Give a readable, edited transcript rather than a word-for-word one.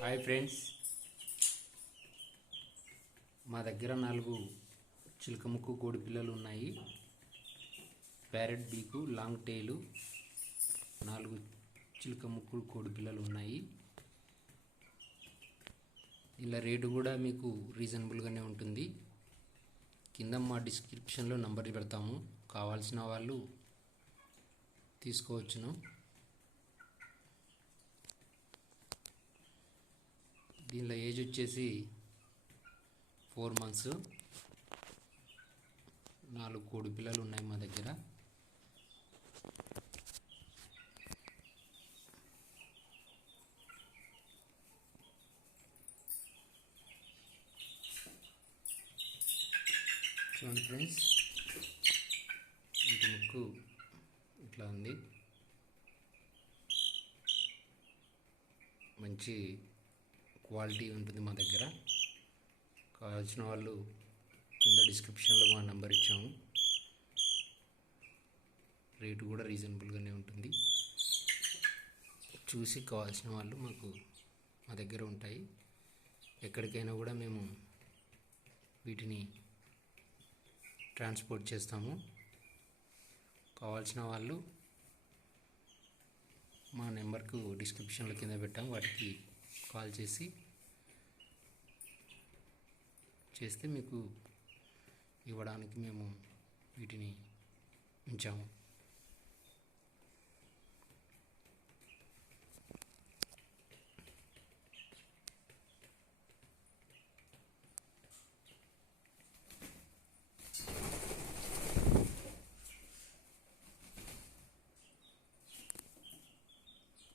Hi friends, మా దగ్గర 4 చిలకముక్కు కోడి పిల్లలు ఉన్నాయి. ప్యారెట్ బీకు లాంగ్ టైలు 4 చిలకముక్కు కోడి పిల్లలు ఉన్నాయి. ఇలా రేటు కూడా మీకు రీజనబుల్గానే ఉంటుంది. కింద మా డిస్క్రిప్షన్లో నంబర్ పెడతాము, కావాల్సిన వాళ్ళు తీసుకోవచ్చును. దీనిలో ఏజ్ వచ్చేసి 4 months. 4 కోడి పిల్లలు ఉన్నాయి మా దగ్గర. చూడండి ఫ్రెండ్స్, ఇంటి ముక్కు ఇట్లా ఉంది. మంచి క్వాలిటీ ఉంటుంది మా దగ్గర. కావాల్సిన వాళ్ళు కింద డిస్క్రిప్షన్లో మా నెంబర్ ఇచ్చాము. రేటు కూడా రీజనబుల్గానే ఉంటుంది. చూసి కావాల్సిన వాళ్ళు మా దగ్గర ఉంటాయి. ఎక్కడికైనా కూడా మేము వీటిని ట్రాన్స్పోర్ట్ చేస్తాము. కావాల్సిన వాళ్ళు మా నెంబర్కు డిస్క్రిప్షన్లో కింద పెట్టాము, వాటికి కాల్ చేస్తే మీకు ఇవ్వడానికి మేము వీటిని ఉంచాము.